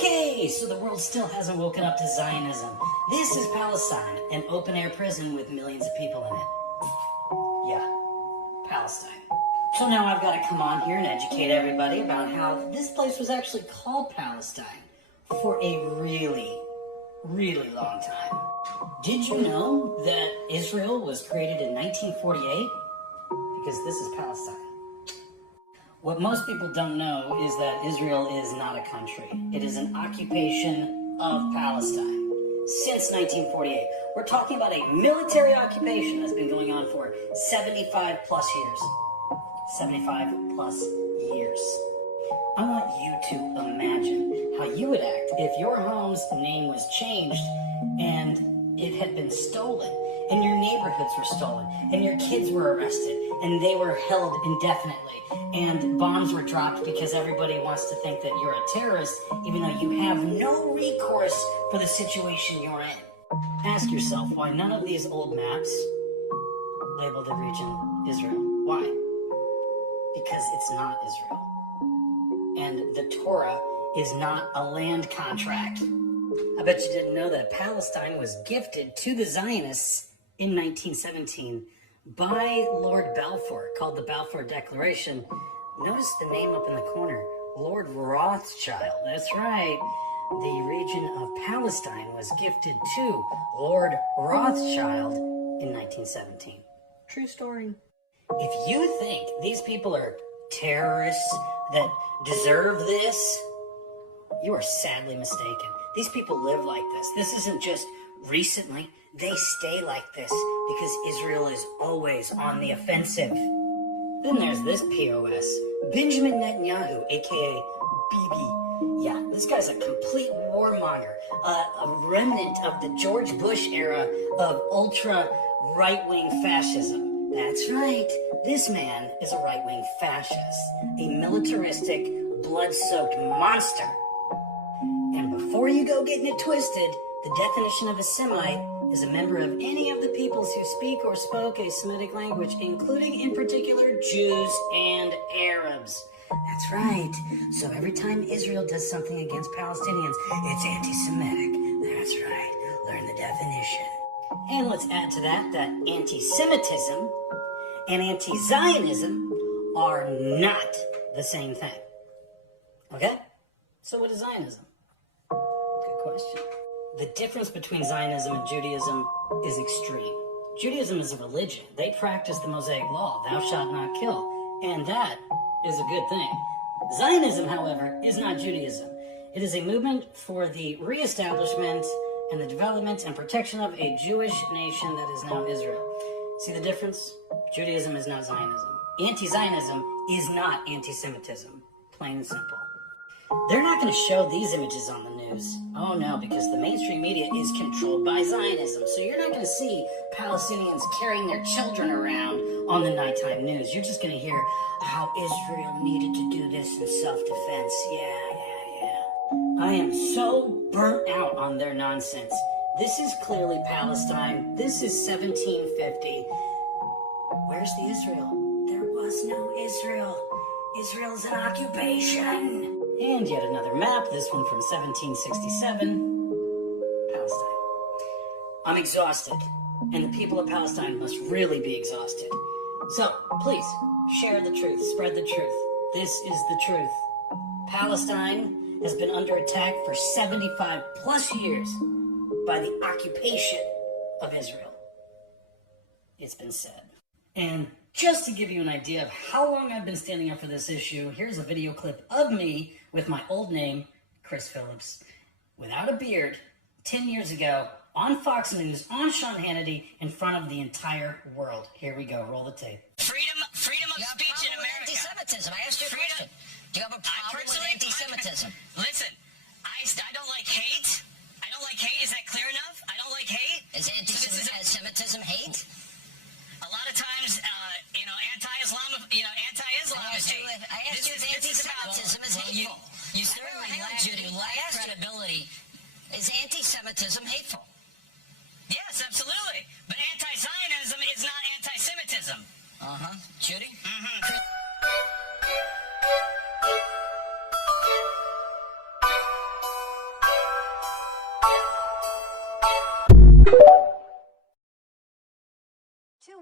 Okay, so the world still hasn't woken up to Zionism. This is Palestine, an open-air prison with millions of people in it. Yeah, Palestine. So now I've got to come on here and educate everybody about how this place was actually called Palestine for a really, really long time. Did you know that Israel was created in 1948? Because this is Palestine. What most people don't know is that Israel is not a country. It is an occupation of Palestine since 1948. We're talking about a military occupation that's been going on for 75 plus years. 75 plus years. I want you to imagine how you would act if your home's name was changed and it had been stolen, and your neighborhoods were stolen, and your kids were arrested, and they were held indefinitely, and bombs were dropped because everybody wants to think that you're a terrorist, even though you have no recourse for the situation you're in. Ask yourself why none of these old maps label the region Israel. Why? Because it's not Israel. And the Torah is not a land contract. I bet you didn't know that Palestine was gifted to the Zionists in 1917 by Lord Balfour, called the Balfour Declaration. Notice the name up in the corner, Lord Rothschild. That's right. The region of Palestine was gifted to Lord Rothschild in 1917. True story. If you think these people are terrorists that deserve this, you are sadly mistaken. These people live like this. This isn't just recently. They stay like this because Israel is always on the offensive. Then there's this POS, Benjamin Netanyahu, aka Bibi. Yeah, this guy's a complete warmonger, a remnant of the George Bush era of ultra right-wing fascism. That's right, this man is a right-wing fascist, a militaristic, blood-soaked monster. And before you go getting it twisted, the definition of a Semite is a member of any of the peoples who speak or spoke a Semitic language, including in particular Jews and Arabs. That's right. So every time Israel does something against Palestinians, it's anti-Semitic. That's right. Learn the definition. And let's add to that anti-Semitism and anti-Zionism are not the same thing. Okay? So what is Zionism? Good question. The difference between Zionism and Judaism is extreme. Judaism is a religion. They practice the Mosaic law, thou shalt not kill, and that is a good thing. Zionism, however, is not Judaism. It is a movement for the reestablishment and the development and protection of a Jewish nation that is now Israel. See the difference? Judaism is not Zionism. Anti-Zionism is not anti-Semitism. Plain and simple. They're not going to show these images on the news. Oh no, because the mainstream media is controlled by Zionism. So you're not going to see Palestinians carrying their children around on the nighttime news. You're just going to hear how Israel needed to do this in self-defense. Yeah. I am so burnt out on their nonsense. This is clearly Palestine. This is 1750. Where's the Israel? There was no Israel. Israel's an occupation. And yet another map, this one from 1767, Palestine. I'm exhausted, and the people of Palestine must really be exhausted. So, please, share the truth, spread the truth. This is the truth. Palestine has been under attack for 75 plus years by the occupation of Israel. It's been said. And just to give you an idea of how long I've been standing up for this issue, here's a video clip of me with my old name, Chris Phillips, without a beard, 10 years ago, on Fox News, on Sean Hannity, in front of the entire world. Here we go, roll the tape. Freedom of speech in America. Anti-Semitism. I asked you a question. Do you have a problem with anti-Semitism? Listen, I don't like hate. I don't like hate. Is that clear enough? I don't like hate. Is anti-Semitism hate? A lot of times, anti-Islam is hate. I asked you if anti-Semitism is hateful. You certainly Judy, lack credibility. Is anti-Semitism hateful? Yes, absolutely. But anti-Zionism is not anti-Semitism. Judy? 2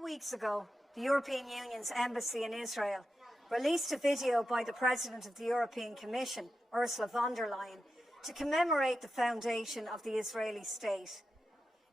weeks ago, the European Union's embassy in Israel released a video by the President of the European Commission, Ursula von der Leyen, to commemorate the foundation of the Israeli state.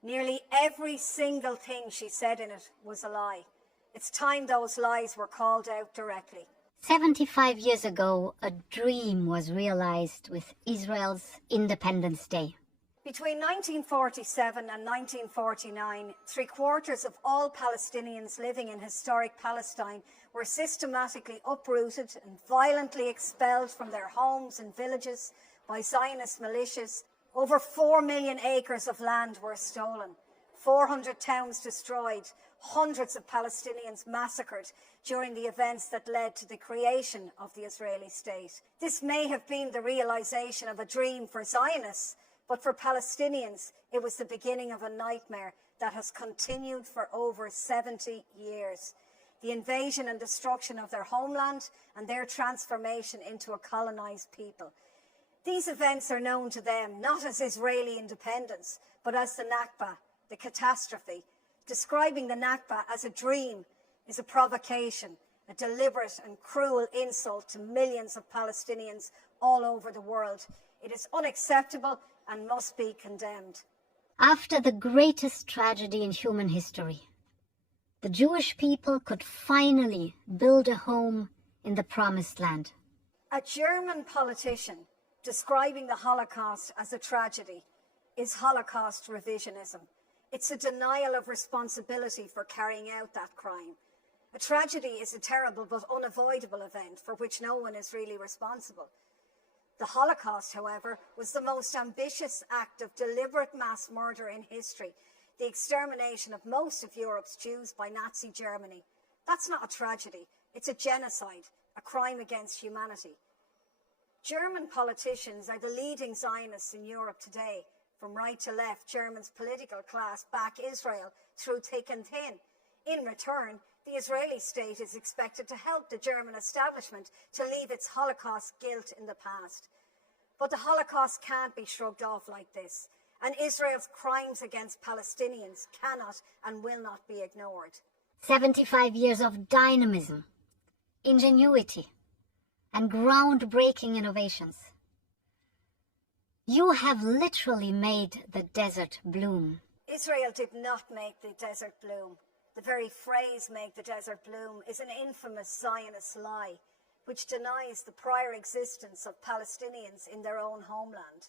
Nearly every single thing she said in it was a lie. It's time those lies were called out directly. 75 years ago, a dream was realized with Israel's Independence Day. Between 1947 and 1949, 3/4 of all Palestinians living in historic Palestine were systematically uprooted and violently expelled from their homes and villages by Zionist militias. Over 4 million acres of land were stolen, 400 towns destroyed, hundreds of Palestinians massacred during the events that led to the creation of the Israeli state. This may have been the realization of a dream for Zionists, but for Palestinians, it was the beginning of a nightmare that has continued for over 70 years. The invasion and destruction of their homeland and their transformation into a colonized people. These events are known to them not as Israeli independence, but as the Nakba, the catastrophe. Describing the Nakba as a dream is a provocation, a deliberate and cruel insult to millions of Palestinians all over the world. It is unacceptable and must be condemned. After the greatest tragedy in human history, the Jewish people could finally build a home in the Promised Land. A German politician describing the Holocaust as a tragedy is Holocaust revisionism. It's a denial of responsibility for carrying out that crime. A tragedy is a terrible but unavoidable event for which no one is really responsible. The Holocaust, however, was the most ambitious act of deliberate mass murder in history, the extermination of most of Europe's Jews by Nazi Germany. That's not a tragedy, it's a genocide, a crime against humanity. German politicians are the leading Zionists in Europe today. From right to left, Germany's political class back Israel through thick and thin. In return, the Israeli state is expected to help the German establishment to leave its Holocaust guilt in the past. But the Holocaust can't be shrugged off like this, and Israel's crimes against Palestinians cannot and will not be ignored. 75 years of dynamism, ingenuity, and groundbreaking innovations. You have literally made the desert bloom. Israel did not make the desert bloom. The very phrase "make the desert bloom" is an infamous Zionist lie, which denies the prior existence of Palestinians in their own homeland.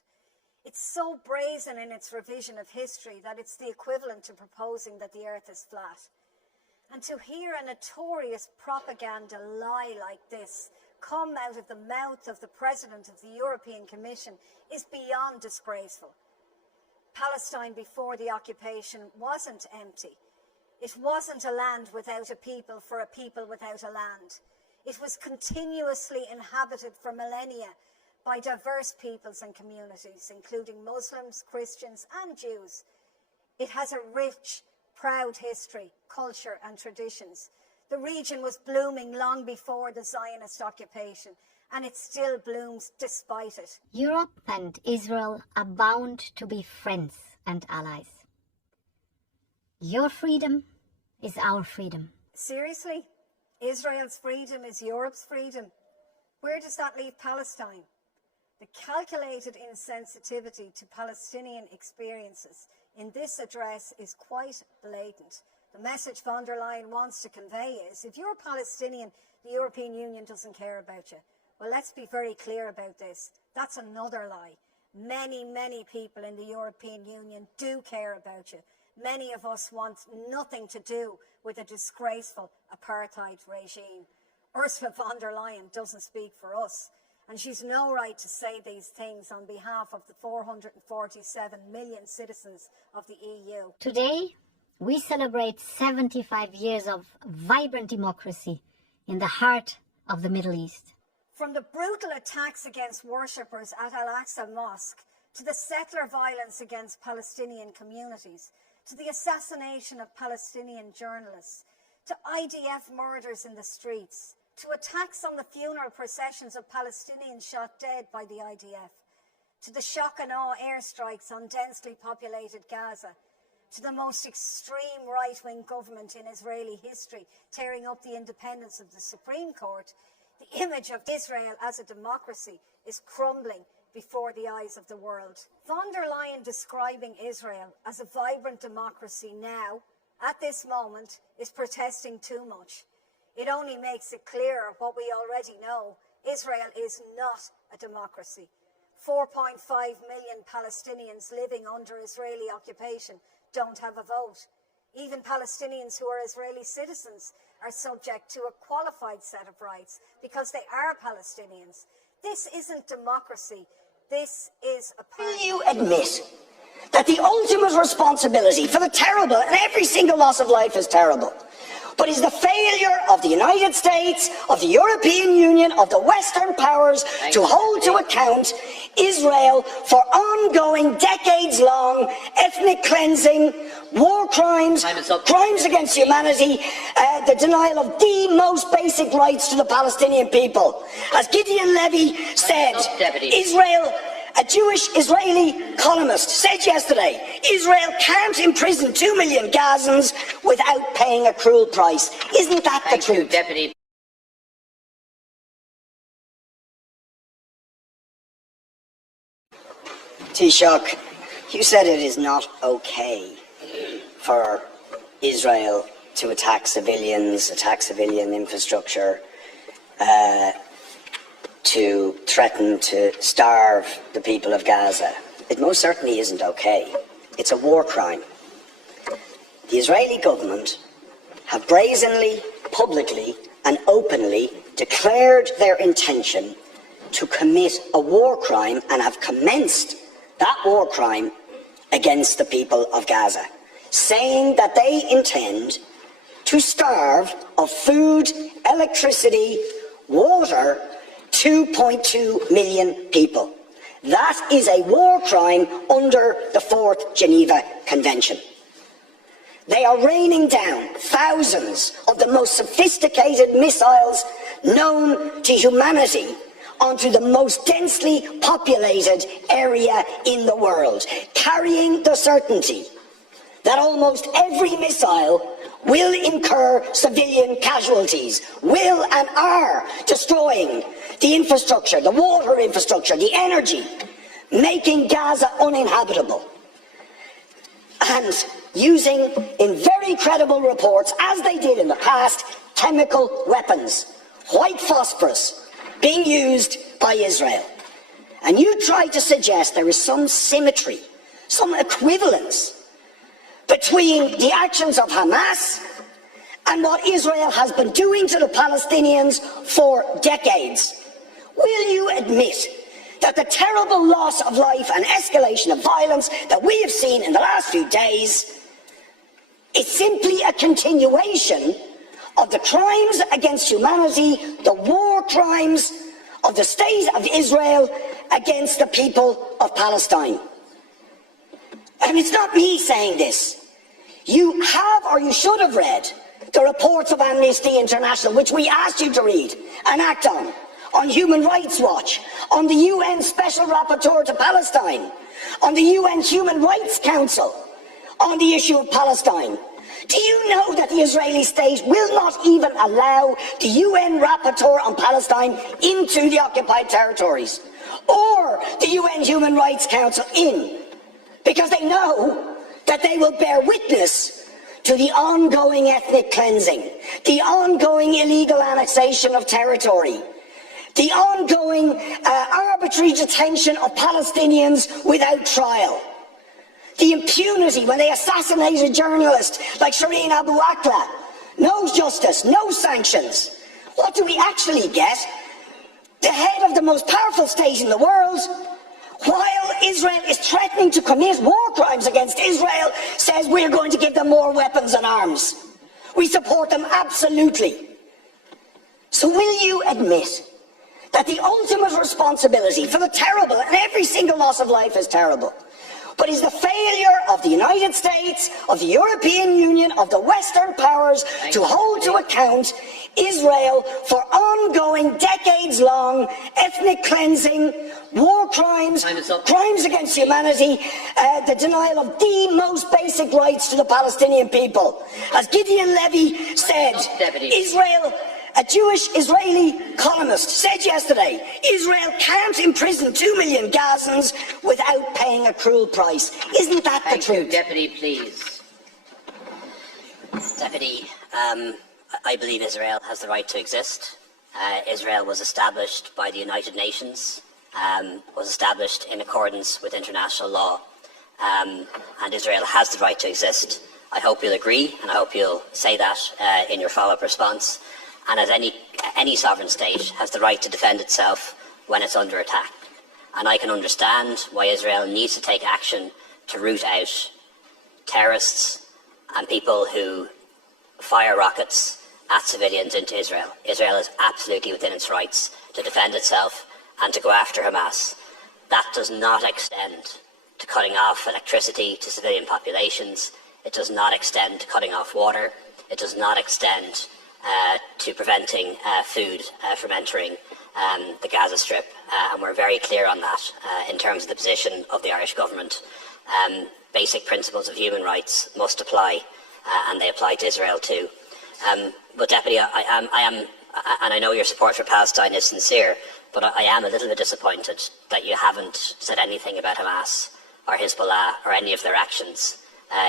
It's so brazen in its revision of history that it's the equivalent to proposing that the earth is flat. And to hear a notorious propaganda lie like this come out of the mouth of the President of the European Commission is beyond disgraceful. Palestine before the occupation wasn't empty. It wasn't a land without a people for a people without a land. It was continuously inhabited for millennia by diverse peoples and communities, including Muslims, Christians, and Jews. It has a rich, proud history, culture, and traditions. The region was blooming long before the Zionist occupation, and it still blooms despite it. Europe and Israel are bound to be friends and allies. Your freedom is our freedom. Seriously? Israel's freedom is Europe's freedom? Where does that leave Palestine? The calculated insensitivity to Palestinian experiences in this address is quite blatant. The message von der Leyen wants to convey is, if you're Palestinian, the European Union doesn't care about you. Well, let's be very clear about this. That's another lie. Many, many people in the European Union do care about you. Many of us want nothing to do with a disgraceful apartheid regime. Ursula von der Leyen doesn't speak for us, and she's no right to say these things on behalf of the 447 million citizens of the EU. Today, we celebrate 75 years of vibrant democracy in the heart of the Middle East. From the brutal attacks against worshippers at Al-Aqsa Mosque, to the settler violence against Palestinian communities, to the assassination of Palestinian journalists, to IDF murders in the streets, to attacks on the funeral processions of Palestinians shot dead by the IDF, to the shock and awe airstrikes on densely populated Gaza, to the most extreme right-wing government in Israeli history, tearing up the independence of the Supreme Court, the image of Israel as a democracy is crumbling before the eyes of the world. Von der Leyen describing Israel as a vibrant democracy now, at this moment, is protesting too much. It only makes it clearer what we already know. Israel is not a democracy. 4.5 million Palestinians living under Israeli occupation don't have a vote. Even Palestinians who are Israeli citizens are subject to a qualified set of rights because they are Palestinians. This isn't democracy. This is apartheid. Will you admit that the ultimate responsibility for the terrible, and every single loss of life is terrible, but is the failure of the United States, of the European Union, of the Western powers to hold to account Israel for ongoing, decades-long ethnic cleansing, war crimes, crimes against humanity, the denial of the most basic rights to the Palestinian people? As Gideon Levy said, Israel, a Jewish Israeli columnist, said yesterday, Israel can't imprison 2 million Gazans without paying a cruel price. Isn't that the truth? Deputy. Taoiseach, you said it is not okay for Israel to attack civilians, attack civilian infrastructure, to threaten to starve the people of Gaza. It most certainly isn't okay. It's a war crime. The Israeli government have brazenly, publicly and openly declared their intention to commit a war crime and have commenced that war crime against the people of Gaza, saying that they intend to starve of food, electricity, water, 2.2 million people. That is a war crime under the 4th Geneva Convention. They are raining down thousands of the most sophisticated missiles known to humanity onto the most densely populated area in the world, carrying the certainty that almost every missile will incur civilian casualties, will and are destroying the infrastructure, the water infrastructure, the energy, making Gaza uninhabitable. And using, in very credible reports, as they did in the past, chemical weapons, white phosphorus, being used by Israel. And you try to suggest there is some symmetry, some equivalence between the actions of Hamas and what Israel has been doing to the Palestinians for decades. Will you admit that the terrible loss of life and escalation of violence that we have seen in the last few days is simply a continuation of the crimes against humanity, the war crimes of the state of Israel against the people of Palestine? And it's not me saying this. You have, or you should have read, the reports of Amnesty International, which we asked you to read and act on Human Rights Watch, on the UN Special Rapporteur to Palestine, on the UN Human Rights Council, on the issue of Palestine. Do you know that the Israeli state will not even allow the UN Rapporteur on Palestine into the occupied territories, or the UN Human Rights Council in, because they know that they will bear witness to the ongoing ethnic cleansing, the ongoing illegal annexation of territory, the ongoing arbitrary detention of Palestinians without trial, the impunity when they assassinate a journalist like Shireen Abu Akleh. No justice, no sanctions. What do we actually get? The head of the most powerful state in the world, while Israel is threatening to commit war crimes against Israel, says we're going to give them more weapons and arms. We support them absolutely. So will you admit that the ultimate responsibility for the terrible, and every single loss of life is terrible, but is the failure of the United States, of the European Union, of the Western powers to hold to account Israel for ongoing, decades-long ethnic cleansing, war crimes, crimes against humanity, the denial of the most basic rights to the Palestinian people. As Gideon Levy said, Israel, a Jewish Israeli columnist, said yesterday, Israel can't imprison 2 million Gazans without paying a cruel price. Isn't that the truth? Thank you, Deputy, please. Deputy, I believe Israel has the right to exist. Israel was established by the United Nations, was established in accordance with international law, and Israel has the right to exist. I hope you'll agree, and I hope you'll say that in your follow-up response. And as any sovereign state has the right to defend itself when it's under attack. And I can understand why Israel needs to take action to root out terrorists and people who fire rockets at civilians into Israel. Israel is absolutely within its rights to defend itself and to go after Hamas. That does not extend to cutting off electricity to civilian populations. It does not extend to cutting off water. It does not extend to preventing food from entering the Gaza Strip. And we're very clear on that in terms of the position of the Irish government. Basic principles of human rights must apply, and they apply to Israel too. But Deputy, I am, and I know your support for Palestine is sincere, but I am a little bit disappointed that you haven't said anything about Hamas or Hezbollah or any of their actions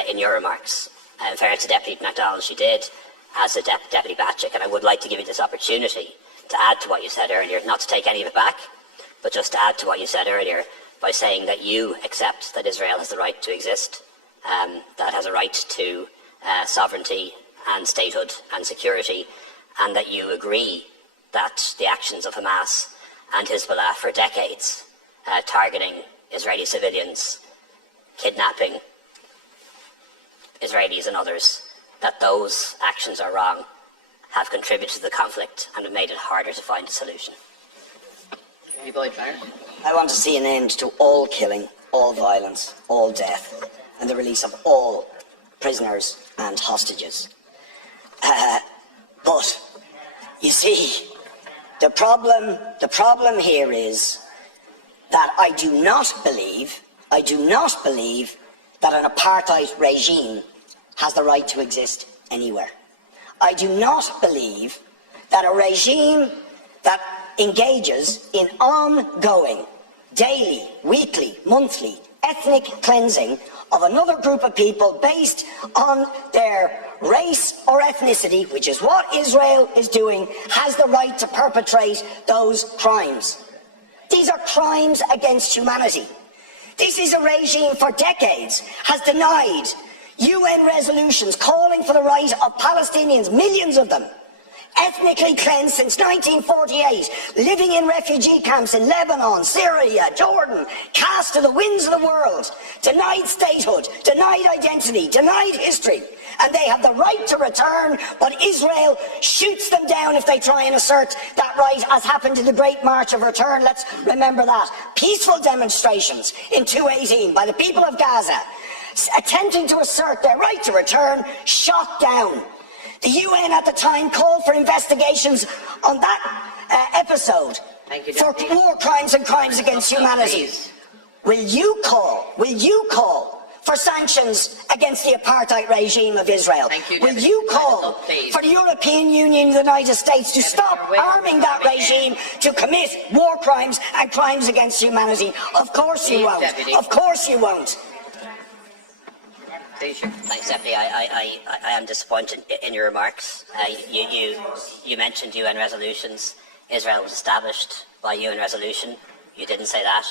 in your remarks. In fairness to Deputy MacDonald, she did, as a Deputy Batchik, and I would like to give you this opportunity to add to what you said earlier, not to take any of it back, but just to add to what you said earlier by saying that you accept that Israel has the right to exist, that has a right to sovereignty and statehood and security, and that you agree that the actions of Hamas and Hezbollah for decades, targeting Israeli civilians, kidnapping Israelis and others, that those actions are wrong, have contributed to the conflict and have made it harder to find a solution. I want to see an end to all killing, all violence, all death, and the release of all prisoners and hostages. But, you see, the problem here is that I do not believe that an apartheid regime has the right to exist anywhere. I do not believe that a regime that engages in ongoing, daily, weekly, monthly, ethnic cleansing of another group of people based on their race or ethnicity, which is what Israel is doing, has the right to perpetrate those crimes. These are crimes against humanity. This is a regime for decades has denied UN resolutions calling for the right of Palestinians, millions of them, ethnically cleansed since 1948, living in refugee camps in Lebanon, Syria, Jordan, cast to the winds of the world, denied statehood, denied identity, denied history, and they have the right to return, but Israel shoots them down if they try and assert that right, as happened in the Great March of Return. Let's remember that. Peaceful demonstrations in 2018 by the people of Gaza, attempting to assert their right to return, shot down. The UN at the time called for investigations on that episode for war crimes and crimes against humanity. Will you call for sanctions against the apartheid regime of Israel? Will you call for the European Union and the United States to stop arming that regime to commit war crimes and crimes against humanity? Of course you won't. Of course you won't. Thanks, Deputy. I am disappointed in your remarks. You mentioned UN resolutions. Israel was established by UN resolution. You didn't say that.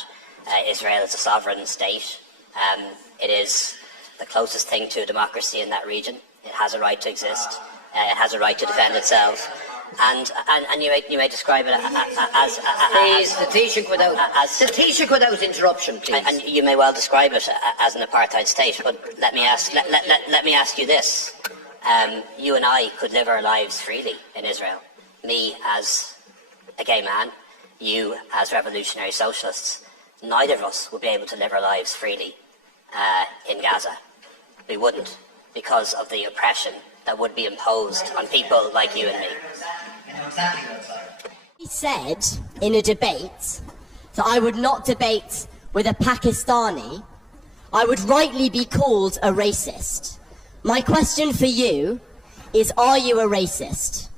Israel is a sovereign state. It is the closest thing to a democracy in that region. It has a right to exist. It has a right to defend itself. And you may describe it as Taoiseach without interruption, please. And you may well describe it as an apartheid state. But let me ask you this: you and I could live our lives freely in Israel. Me as a gay man, you as revolutionary socialists. Neither of us would be able to live our lives freely in Gaza. We wouldn't, because of the oppression that would be imposed on people like you and me. He said in a debate that I would not debate with a Pakistani. I would rightly be called a racist. My question for you is, are you a racist?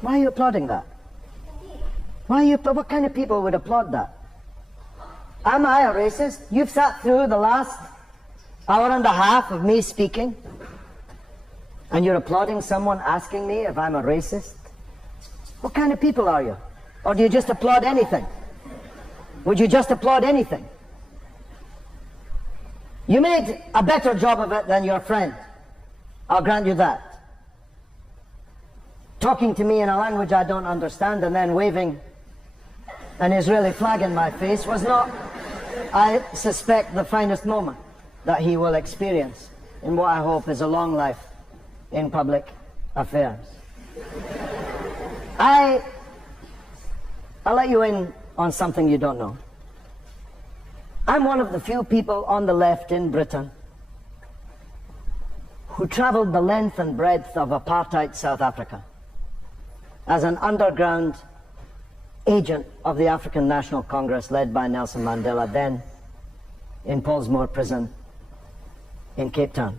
Why are you applauding that? What kind of people would applaud that? Am I a racist? You've sat through the last hour and a half of me speaking, and you're applauding someone asking me if I'm a racist? What kind of people are you? Or do you just applaud anything? Would you just applaud anything? You made a better job of it than your friend. I'll grant you that. Talking to me in a language I don't understand and then waving an Israeli flag in my face was not, I suspect, the finest moment that he will experience in what I hope is a long life in public affairs. I'll let you in on something you don't know. I'm one of the few people on the left in Britain who traveled the length and breadth of apartheid South Africa as an underground agent of the African National Congress led by Nelson Mandela, then in Pollsmoor prison in Cape Town.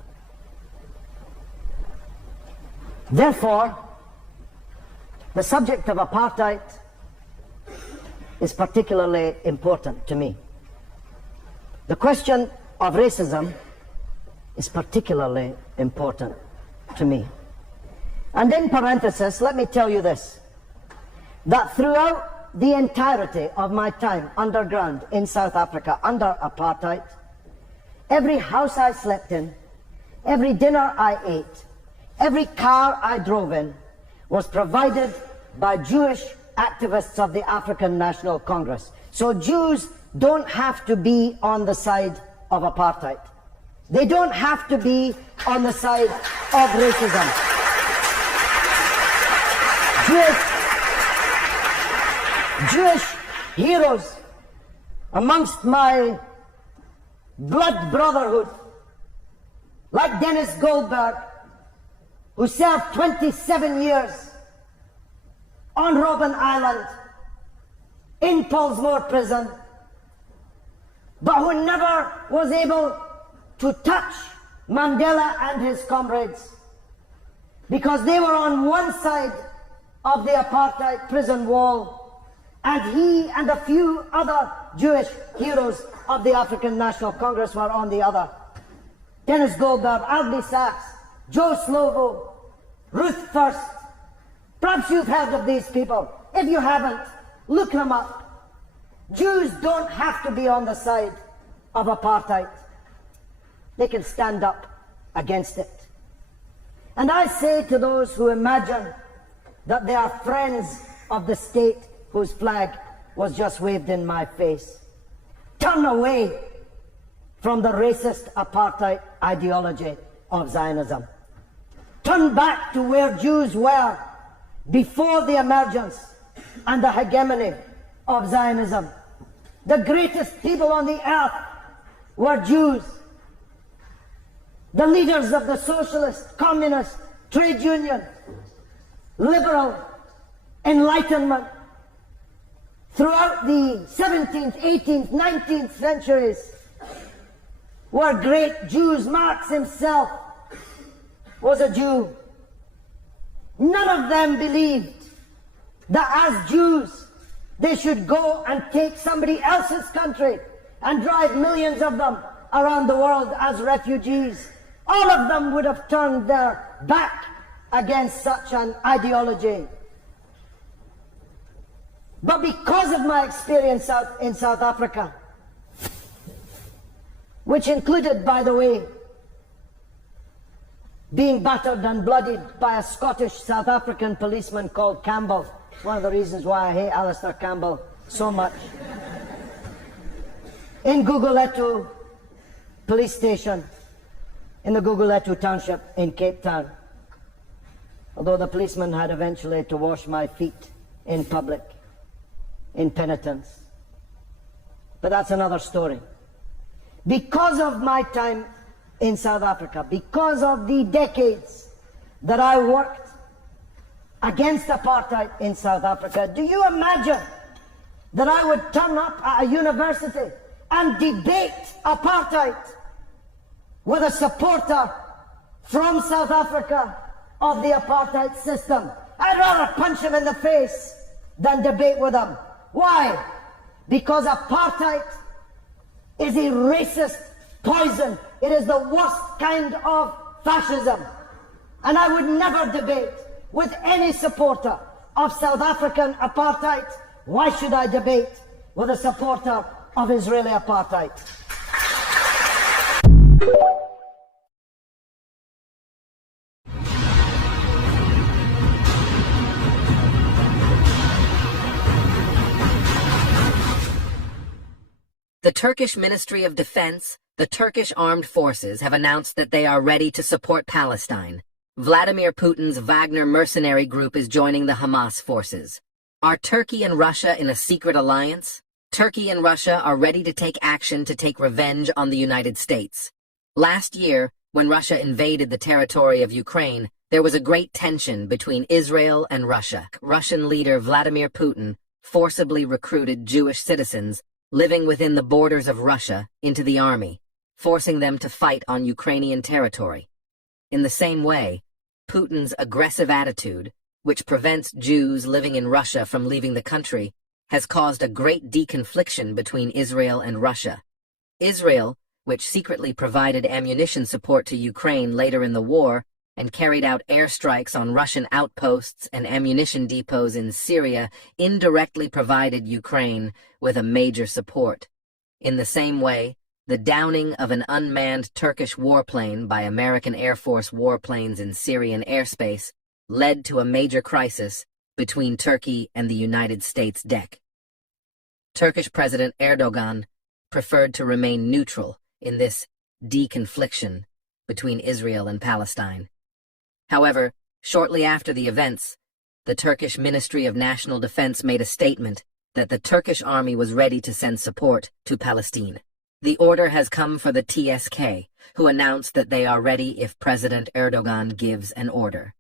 Therefore, the subject of apartheid is particularly important to me. The question of racism is particularly important to me. And in parenthesis, let me tell you this, that throughout the entirety of my time underground in South Africa under apartheid, every house I slept in, every dinner I ate, every car I drove in was provided by Jewish activists of the African National Congress. So Jews don't have to be on the side of apartheid. They don't have to be on the side of racism. Jewish heroes amongst my blood brotherhood, like Dennis Goldberg, who served 27 years on Robben Island in Pollsmoor prison, but who never was able to touch Mandela and his comrades because they were on one side of the apartheid prison wall, and he and a few other Jewish heroes of the African National Congress were on the other. Dennis Goldberg, Albie Sachs, Joe Slovo, Ruth First. Perhaps you've heard of these people. If you haven't, look them up. Jews don't have to be on the side of apartheid. They can stand up against it. And I say to those who imagine that they are friends of the state whose flag was just waved in my face, turn away from the racist apartheid ideology of Zionism. Turn back to where Jews were before the emergence and the hegemony of Zionism. The greatest people on the earth were Jews. The leaders of the socialist, communist, trade union, liberal, enlightenment throughout the 17th, 18th, 19th centuries were great Jews. Marx himself was a Jew. None of them believed that as Jews they should go and take somebody else's country and drive millions of them around the world as refugees. All of them would have turned their back against such an ideology. But because of my experience in South Africa, which included, by the way, being battered and bloodied by a Scottish South African policeman called Campbell. It's one of the reasons why I hate Alistair Campbell so much. In Gugulethu police station, in the Gugulethu township in Cape Town. although the policeman had eventually to wash my feet in public, in penitence. But that's another story. Because of my time in South Africa, because of the decades that I worked against apartheid in South Africa, do you imagine that I would turn up at a university and debate apartheid with a supporter from South Africa of the apartheid system? I'd rather punch him in the face than debate with him. Why? Because apartheid is a racist poison. It is the worst kind of fascism. And I would never debate with any supporter of South African apartheid. Why should I debate with a supporter of Israeli apartheid? The Turkish Ministry of Defense, the Turkish Armed Forces, have announced that they are ready to support Palestine. Vladimir Putin's Wagner mercenary group is joining the Hamas forces. Are Turkey and Russia in a secret alliance? Turkey and Russia are ready to take action to take revenge on the United States. Last year, when Russia invaded the territory of Ukraine, there was a great tension between Israel and Russia. Russian leader Vladimir Putin forcibly recruited Jewish citizens living within the borders of Russia into the army, forcing them to fight on Ukrainian territory. In the same way, Putin's aggressive attitude, which prevents Jews living in Russia from leaving the country, has caused a great deconfliction between Israel and Russia. Israel, which secretly provided ammunition support to Ukraine later in the war and carried out airstrikes on Russian outposts and ammunition depots in Syria, indirectly provided Ukraine with a major support. In the same way, the downing of an unmanned Turkish warplane by American Air Force warplanes in Syrian airspace led to a major crisis between Turkey and the United States deck. Turkish President Erdogan preferred to remain neutral in this deconfliction between Israel and Palestine. However, shortly after the events, the Turkish Ministry of National Defense made a statement that the Turkish army was ready to send support to Palestine. The order has come for the TSK, who announced that they are ready if President Erdogan gives an order.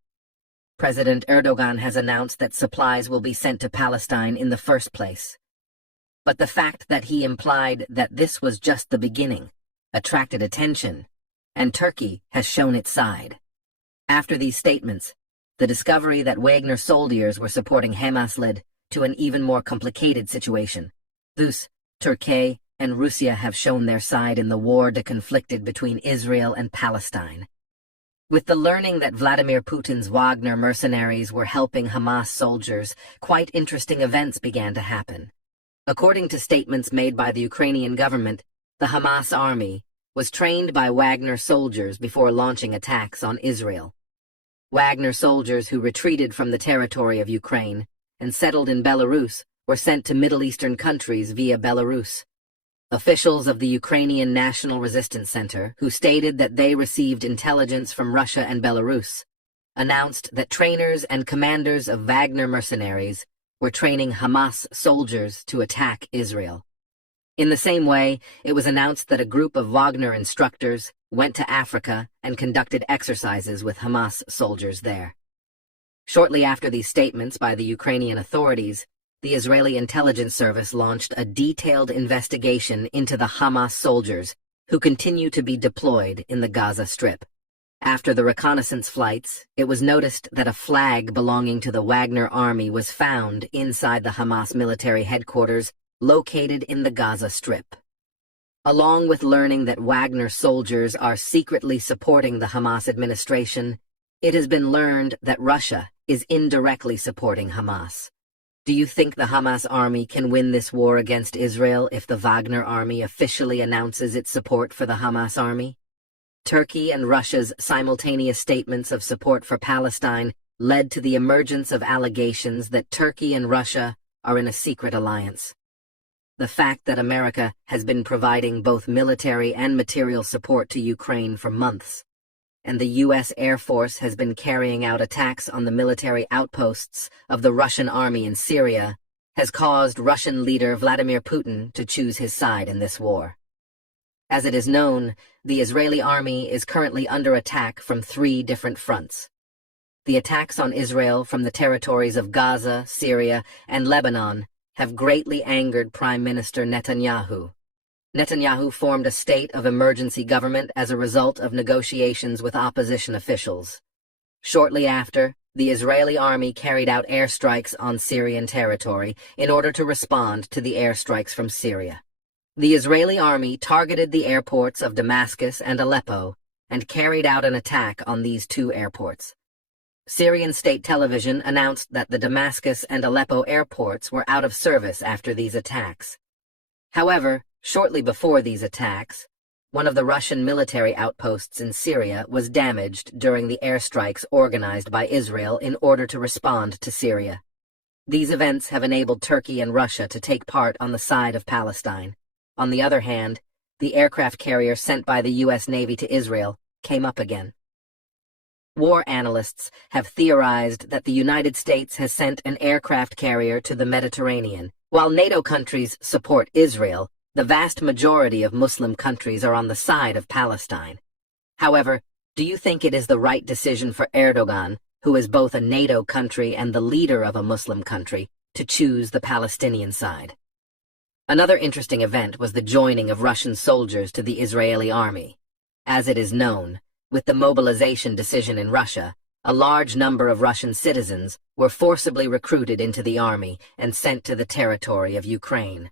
President Erdogan has announced that supplies will be sent to Palestine in the first place. But the fact that he implied that this was just the beginning attracted attention, and Turkey has shown its side. After these statements, the discovery that Wagner soldiers were supporting Hamas led to an even more complicated situation. Thus, Turkey and Russia have shown their side in the war conflicted between Israel and Palestine. With the learning that Vladimir Putin's Wagner mercenaries were helping Hamas soldiers, quite interesting events began to happen. According to statements made by the Ukrainian government, the Hamas army was trained by Wagner soldiers before launching attacks on Israel. Wagner soldiers who retreated from the territory of Ukraine and settled in Belarus were sent to Middle Eastern countries via Belarus. Officials of the Ukrainian National Resistance Center, who stated that they received intelligence from Russia and Belarus, announced that trainers and commanders of Wagner mercenaries were training Hamas soldiers to attack Israel. In the same way, it was announced that a group of Wagner instructors went to Africa and conducted exercises with Hamas soldiers there. Shortly after these statements by the Ukrainian authorities, the Israeli intelligence service launched a detailed investigation into the Hamas soldiers who continue to be deployed in the Gaza Strip. After the reconnaissance flights, it was noticed that a flag belonging to the Wagner army was found inside the Hamas military headquarters located in the Gaza Strip. Along with learning that Wagner soldiers are secretly supporting the Hamas administration, it has been learned that Russia is indirectly supporting Hamas. Do you think the Hamas army can win this war against Israel if the Wagner army officially announces its support for the Hamas army? Turkey and Russia's simultaneous statements of support for Palestine led to the emergence of allegations that Turkey and Russia are in a secret alliance. The fact that America has been providing both military and material support to Ukraine for months, and the U.S. Air Force has been carrying out attacks on the military outposts of the Russian army in Syria, has caused Russian leader Vladimir Putin to choose his side in this war. As it is known, the Israeli army is currently under attack from 3 different fronts. The attacks on Israel from the territories of Gaza, Syria, and Lebanon have greatly angered Prime Minister Netanyahu. Netanyahu formed a state of emergency government as a result of negotiations with opposition officials. Shortly after, the Israeli army carried out airstrikes on Syrian territory in order to respond to the airstrikes from Syria. The Israeli army targeted the airports of Damascus and Aleppo and carried out an attack on these 2 airports. Syrian state television announced that the Damascus and Aleppo airports were out of service after these attacks. However, shortly before these attacks, one of the Russian military outposts in Syria was damaged during the airstrikes organized by Israel in order to respond to Syria. These events have enabled Turkey and Russia to take part on the side of Palestine. On the other hand, the aircraft carrier sent by the U.S. Navy to Israel came up again. War analysts have theorized that the United States has sent an aircraft carrier to the Mediterranean. While NATO countries support Israel, the vast majority of Muslim countries are on the side of Palestine. However, do you think it is the right decision for Erdogan, who is both a NATO country and the leader of a Muslim country, to choose the Palestinian side? Another interesting event was the joining of Russian soldiers to the Israeli army. As it is known, with the mobilization decision in Russia, a large number of Russian citizens were forcibly recruited into the army and sent to the territory of Ukraine.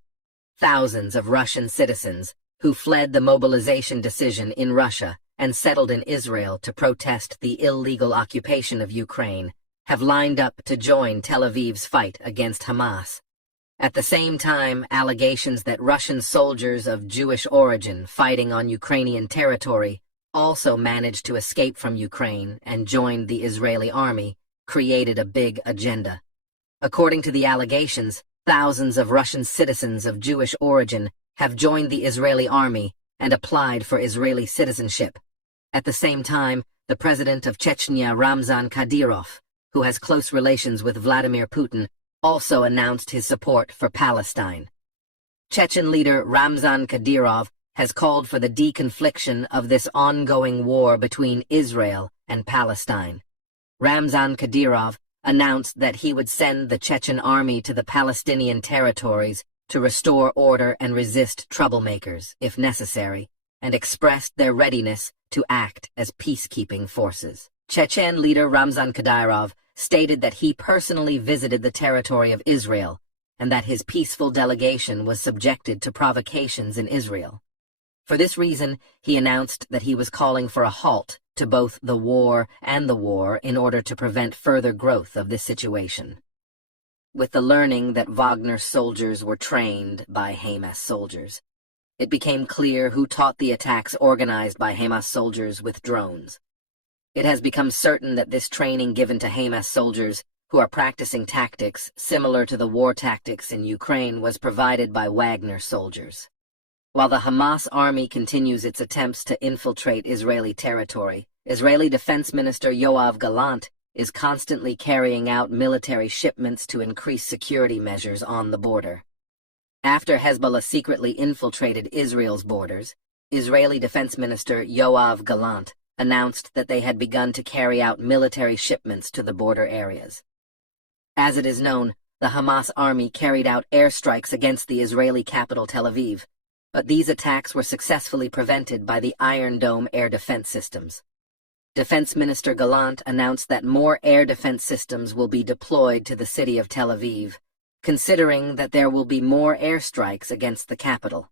Thousands of Russian citizens who fled the mobilization decision in Russia and settled in Israel to protest the illegal occupation of Ukraine have lined up to join Tel Aviv's fight against Hamas. At the same time, allegations that Russian soldiers of Jewish origin fighting on Ukrainian territory also managed to escape from Ukraine and joined the Israeli army created a big agenda. According to the allegations, thousands of Russian citizens of Jewish origin have joined the Israeli army and applied for Israeli citizenship. At the same time, the president of Chechnya, Ramzan Kadyrov, who has close relations with Vladimir Putin, also announced his support for Palestine. Chechen leader Ramzan Kadyrov has called for the deconfliction of this ongoing war between Israel and Palestine. Ramzan Kadyrov announced that he would send the Chechen army to the Palestinian territories to restore order and resist troublemakers, if necessary, and expressed their readiness to act as peacekeeping forces. Chechen leader Ramzan Kadyrov stated that he personally visited the territory of Israel and that his peaceful delegation was subjected to provocations in Israel. For this reason, he announced that he was calling for a halt to both the war and the war in order to prevent further growth of this situation. With the learning that Wagner soldiers were trained by Hamas soldiers, it became clear who taught the attacks organized by Hamas soldiers with drones. It has become certain that this training given to Hamas soldiers who are practicing tactics similar to the war tactics in Ukraine was provided by Wagner soldiers. While the Hamas army continues its attempts to infiltrate Israeli territory, Israeli Defense Minister Yoav Gallant is constantly carrying out military shipments to increase security measures on the border. After Hezbollah secretly infiltrated Israel's borders, Israeli Defense Minister Yoav Gallant announced that they had begun to carry out military shipments to the border areas. As it is known, the Hamas army carried out airstrikes against the Israeli capital Tel Aviv, but these attacks were successfully prevented by the Iron Dome air defense systems. Defense Minister Gallant announced that more air defense systems will be deployed to the city of Tel Aviv, considering that there will be more airstrikes against the capital.